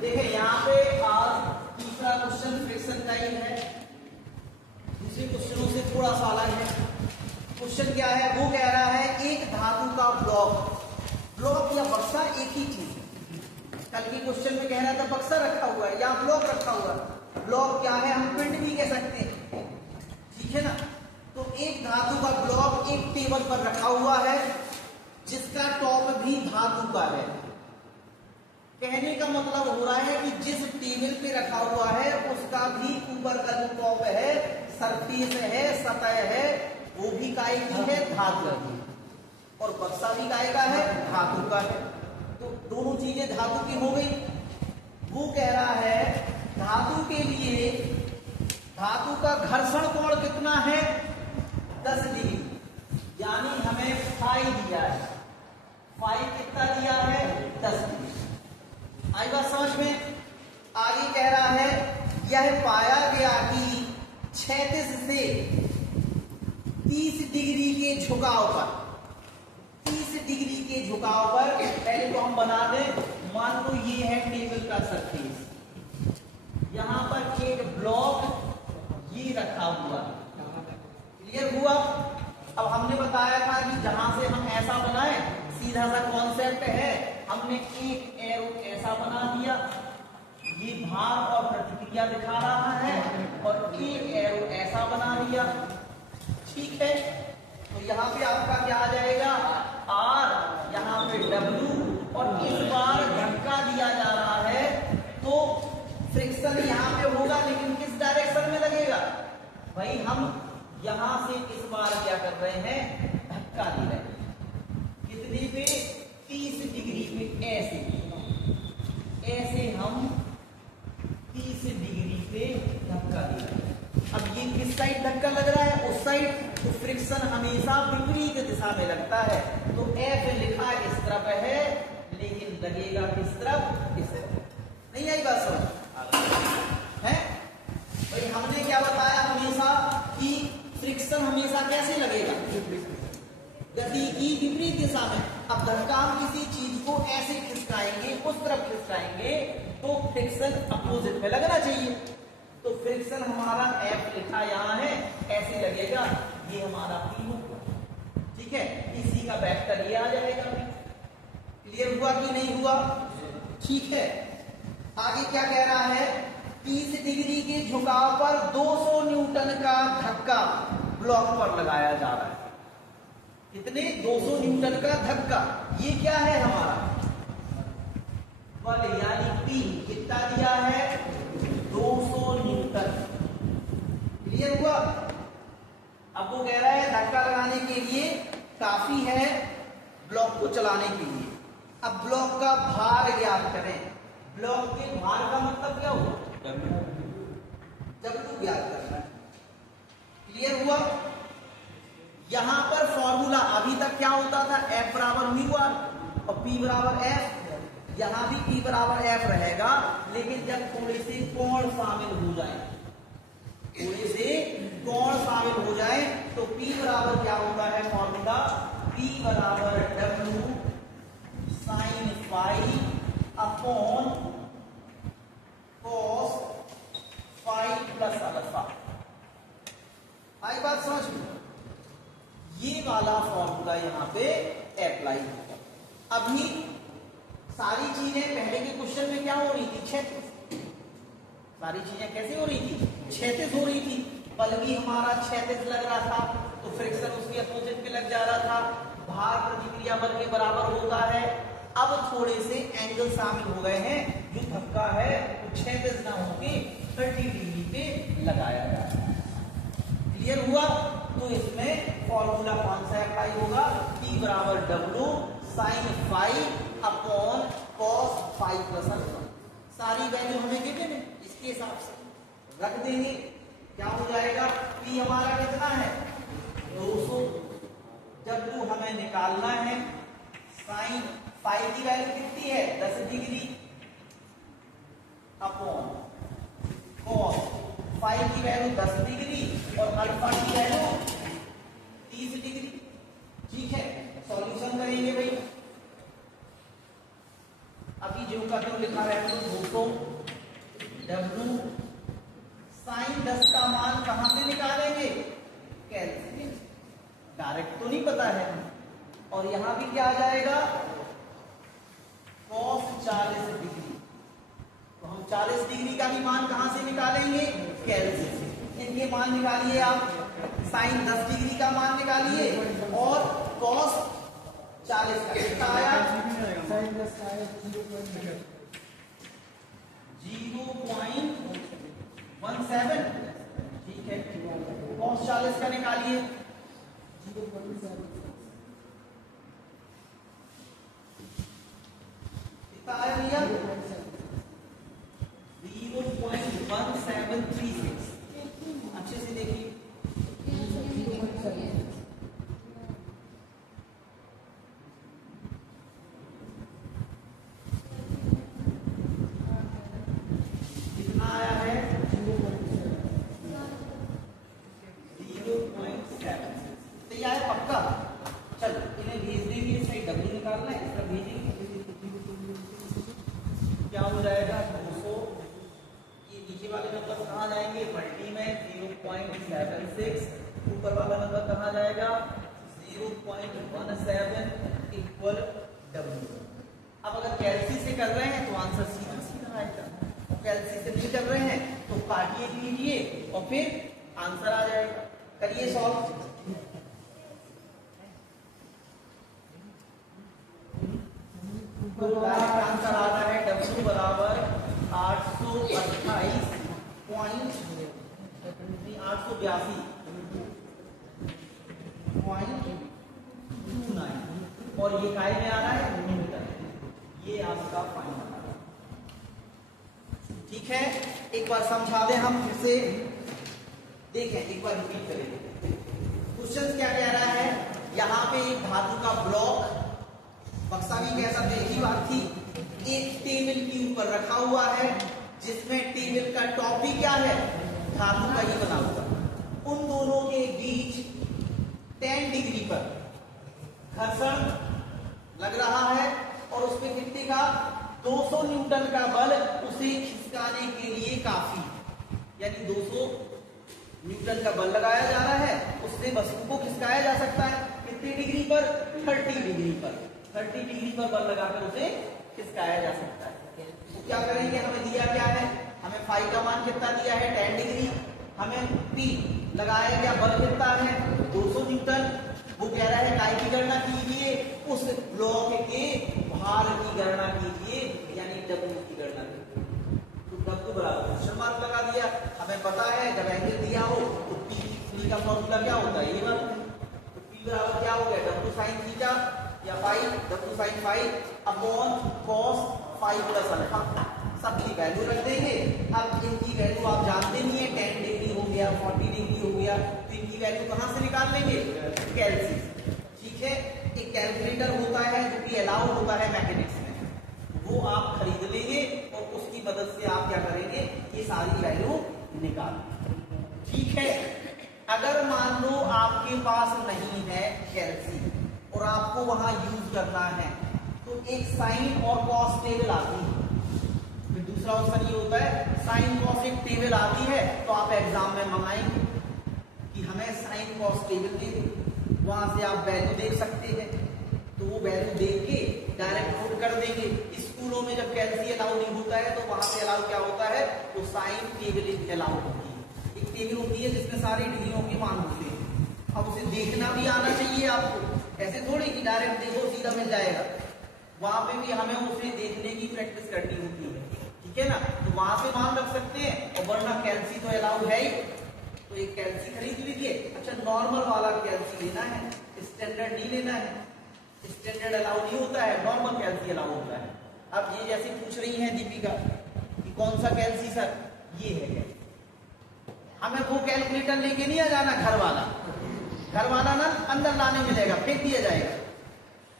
देखिए यहाँ पे आज तीसरा क्वेश्चन फ्रिक्शन का ही है, दूसरे क्वेश्चनों से थोड़ा सा अलग है। क्वेश्चन क्या है, वो कह रहा है एक धातु का ब्लॉक या बक्सा एक ही चीज। कल की क्वेश्चन में कह रहा था बक्सा रखा हुआ है या ब्लॉक रखा हुआ है। ब्लॉक क्या है, हम पिंड भी कह सकते हैं, ठीक है ना। तो एक धातु का ब्लॉक एक टेबल पर रखा हुआ है जिसका टॉप भी धातु का है। कहने का मतलब हो रहा है कि जिस टेबल पे रखा हुआ है उसका भी ऊपर का जो टॉप है, सरफेस है, सतह है, वो भी काय की है, धातु की। और बक्सा भी काय का है, धातु का है। तो दोनों चीजें धातु की हो गई। वो कह रहा है धातु के लिए धातु का घर्षण कोण कितना है, 10 डिग्री, यानी हमें फाई दिया है। फाई कितना दिया है, 10 डिग्री। आई बात समझ में। आगे कह रहा है यह पाया गया कि क्षैतिज से 30 डिग्री के झुकाव पर, 30 डिग्री के झुकाव पर, पहले तो हम बना दें, मान लो ये है टेबल का सरफेस, यहां पर एक ब्लॉक ये रखा हुआ, क्लियर हुआ। अब हमने बताया था कि जहां से हम ऐसा बनाए, सीधा सा कॉन्सेप्ट है, हमने एक एरो ऐसा बना दिया, ये भार और प्रतिक्रिया दिखा रहा है, और एक एरो ऐसा बना दिया, ठीक है। तो यहाँ पे आपका क्या आ जाएगा, आर, यहाँ पे डब्ल्यू, और इस बार धक्का दिया जा रहा है तो फ्रिक्शन यहाँ पे होगा, लेकिन किस डायरेक्शन में लगेगा भाई, हम यहां से इस बार क्या कर रहे हैं, धक्का दे रहे हैं। कितने पे, 30 डिग्री पे, ऐसे हम 30 डिग्री पे धक्का दे रहे हैं। अब ये किस साइड धक्का लग रहा है, उस साइड। तो फ्रिक्शन हमेशा विपरीत दिशा में लगता है। तो एफ लिखा इस तरफ है, लेकिन लगेगा किस तरफ, इस तरफ। नहीं आई बात समझ है भाई। हमने क्या बताया हमेशा कि फ्रिक्शन हमेशा कैसे लगेगा, गति की विपरीत दिशा में। अब धक्का हम किसी चीज को ऐसे खिसकाएंगे, उस तरफ खिसकाएंगे, तो फ्रिक्शन अपोजिट में लगना चाहिए। तो फ्रिक्शन हमारा एफ लिखा यहाँ है, ऐसे लगेगा, ये हमारा पी होगा, ठीक है। इसी का वेक्टर ये आ जाएगा। क्लियर हुआ कि नहीं हुआ, ठीक है। आगे क्या कह रहा है, 30 डिग्री के झुकाव पर 200 न्यूटन का धक्का ब्लॉक पर लगाया जा रहा है। कितने, 200 न्यूटन का धक्का। ये क्या है हमारा बल, यानी पी कितना दिया है, 200 न्यूटन। क्लियर हुआ। अब वो कह रहा है धक्का लगाने के लिए काफी है ब्लॉक को चलाने के लिए। अब ब्लॉक का भार ज्ञात करें। ब्लॉक के भार का मतलब क्या हुआ, डब्ल्यू ज्ञात करना है। क्लियर हुआ। यहां पर फॉर्मूला अभी तक क्या होता था, एफ बराबर म्यू आर और पी बराबर एफ। यहां भी पी बराबर एफ रहेगा, लेकिन जब थोड़े से कोण शामिल हो जाए, थोड़े से कोण शामिल हो जाए, तो पी बराबर क्या होता है फॉर्मूला, पी बराबर W sine phi upon cos phi plus alpha. आई बात समझ में। ये वाला फॉर्मूला यहाँ पे अप्लाई होगा। अभी सारी चीजें पहले के क्वेश्चन में क्या हो रही थी, क्षैतिज। सारी चीजें कैसे हो रही थी, क्षैतिज हो रही थी। बल भी हमारा क्षैतिज लग रहा था, तो फ्रिक्शन उसके अपोजिट में लग जा रहा था। भार प्रतिक्रिया बल के बराबर होता है। अब थोड़े से एंगल शामिल हो गए हैं, जो धक्का है वो क्षैतिज ना होके 30 डिग्री पे लगाया जा रहा है। क्लियर हुआ। तो इसमें फॉर्मूला कौन सा अप्लाई होगा, P बराबर W sine phi upon cos phi plus alpha. सारी वैल्यू हमें गिवन है, इसके हिसाब से रख देंगे। क्या हो जाएगा, P हमारा कितना है, 200। डब्ल्यू हमें निकालना है, साइन फाई की वैल्यू कितनी है, 10 डिग्री अपॉन कॉस फाई की वैल्यू 10 डिग्री और अल्फा की वैल्यू 30 डिग्री। ठीक है, सॉल्यूशन करेंगे भाई। अभी जो का जो लिखा है तो 200 W साइन 10 का मान कहां से निकालेंगे? कैलसी। डायरेक्ट तो नहीं पता है। और यहां भी क्या आ जाएगा? cos 40 degree. तो हम 40 डिग्री का भी मान कहां से निकालेंगे? कैलसी से। इनके मान निकालिए आप। साइन 10 डिग्री का मान निकालिए और cos 40 का कितना आया? 0.17। ठीक है, cos 40 का निकालिए। कितना आया भैया? 0.1736। अच्छे से देखिए। कितना आया है? 0.76। तो यह है पक्का। चलो इन्हें भेज देंगे। सही डब्ल्यू निकालना है, इसका भेजेंगे। क्या हो जाएगा? 200। ये नीचे वाले नंबर कहाँ जाएंगे? मल्टी में 0.76। ऊपर वाला नंबर कहाँ जाएगा? 0.17 इक्वल W। अब अगर कैलसी से कर रहे हैं तो आंसर सीधा सीधा आएगा। कैलसी से नहीं कर रहे हैं तो काटिए कीजिए और फिर आंसर आ जाएगा। करिए सॉल्व। तो डायरेक्ट आंसर आ रहा है W बराबर 882.29 और ये काय में आ रहा है? न्यूटन। ये आपका फाइनल। ठीक है, एक बार समझा दें हम फिर से। देखें, एक बार रिपीट करेंगे। क्वेश्चन क्या कह रहा है? यहाँ पे एक धातु का ब्लॉक, बक्सा भी कह सकते, एक ही बात थी, एक टेबल के ऊपर रखा हुआ है जिसमें टेबल का टॉपिक क्या है? धातु का ही बना हुआ। उन दोनों के बीच 10 डिग्री पर घर्षण लग रहा है और उसमें कितने का? 200 न्यूटन का बल उसे खिसकाने के लिए काफी। यानी 200 न्यूटन का बल लगाया जा रहा है, उससे वस्तु को खिसकाया जा सकता है। कितनी डिग्री पर? 30 डिग्री पर। 30 डिग्री पर बल लगाकर उसे खिसकाया जा सकता है। तो क्या करेंगे? हमें दिया क्या है? हमें फाई का मान कितना दिया है? 10 डिग्री। हमें पी लगाया गया बल कितना है? 200 न्यूटन। वो कह रहा है काय की गणना कीजिए? उस ब्लॉक के भार की गणना कीजिए, यानी डब्ल्यू की गणना कीजिए। तो डब्ल्यू बराबर क्वेश्चन मार्क लगा दिया। हमें पता है जब एंगल दिया हो तो पी का फॉर्मूला क्या होता है? ये बात। तो पी बराबर क्या हो गया? डब्ल्यू साइन थीटा या phi, W sine phi upon cos phi plus alpha. सबकी वैल्यू रख देंगे। अब इनकी वैल्यू आप जानते नहीं है, 10 डिग्री हो गया, 40 डिग्री हो गया, तो इनकी वैल्यू कहां से निकाल लेंगे? कैलसी। ठीक है, एक कैलकुलेटर होता है जो कि अलाउ होता है मैकेनिक्स में, वो आप खरीद लेंगे और उसकी मदद से आप क्या करेंगे? ये सारी वैल्यू निकाल। ठीक है, अगर मान लो आपके पास नहीं है कैलसी और आपको वहां यूज करना है तो एक साइन और कॉस टेबल आती है। फिर दूसरा ऑप्शन ये होता है साइन कॉस एक टेबल आती है तो आप एग्जाम में मंगाएंगे कि हमें साइन कॉस टेबल दे दो। वहां से आप वैल्यू देख सकते हैं, तो वो वैल्यू देख के डायरेक्ट नोट कर देंगे। स्कूलों में जब कैलसी अलाउ नहीं होता है तो वहां से अलाउ क्या होता है? तो साइन टेबल अलाउ होती है। एक टेबल होती है जिसमें सारी डिग्रियों के मान होते हैं। अब उसे देखना भी आना चाहिए आपको, ऐसे थोड़ी कि डायरेक्ट देखो सीधा मिल जाएगा। वहां पे भी हमें उसे देखने की प्रैक्टिस करनी होती है। ठीक है ना? तो वहां से मान रख सकते हैं और वरना कैलसी तो अलाउ है ही, तो एक कैलसी खरीद लीजिए। अच्छा, नॉर्मल वाला कैलसी लेना है, स्टैंडर्ड नहीं लेना है। स्टैंडर्ड अलाउ नहीं होता है, नॉर्मल कैलसी अलाउ होता है। अब ये जैसे पूछ रही है दीपिका कि कौन सा कैलसी सर? ये है कैलसी। हमें वो कैलकुलेटर लेके नहीं आ जाना, घर वाला ना अंदर लाने मिलेगा, फेंक दिया जाएगा।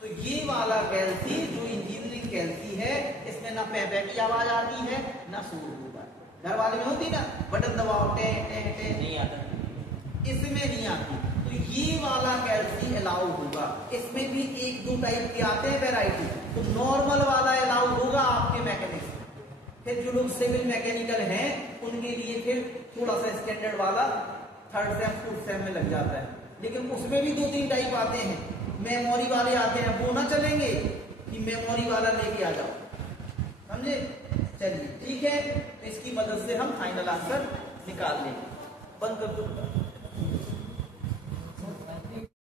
तो ये वाला कैलसी जो इंजीनियरिंग कैलसी है, इसमें ना पे की आवाज आती है ना शोर होगा। घर वाले में होती ना, बटन दबाओ टे टे टे, नहीं आता, इसमें नहीं आती। तो ये वाला कैलसी अलाउ होगा। इसमें भी 1-2 टाइप के आते हैं वैरायटी, तो नॉर्मल वाला अलाउ होगा आपके मैकेनिक्स में। फिर जो लोग सिविल मैकेनिकल हैं उनके लिए फिर थोड़ा सा स्टैंडर्ड वाला थर्ड सेम फोर्थ सेम में लग जाता है, लेकिन उसमें भी 2-3 टाइप आते हैं। मेमोरी वाले आते हैं, वो ना चलेंगे कि मेमोरी वाला लेके आ जाओ, समझे? चलिए ठीक है, इसकी मदद से हम फाइनल आंसर निकाल लेंगे। बंद कर दो।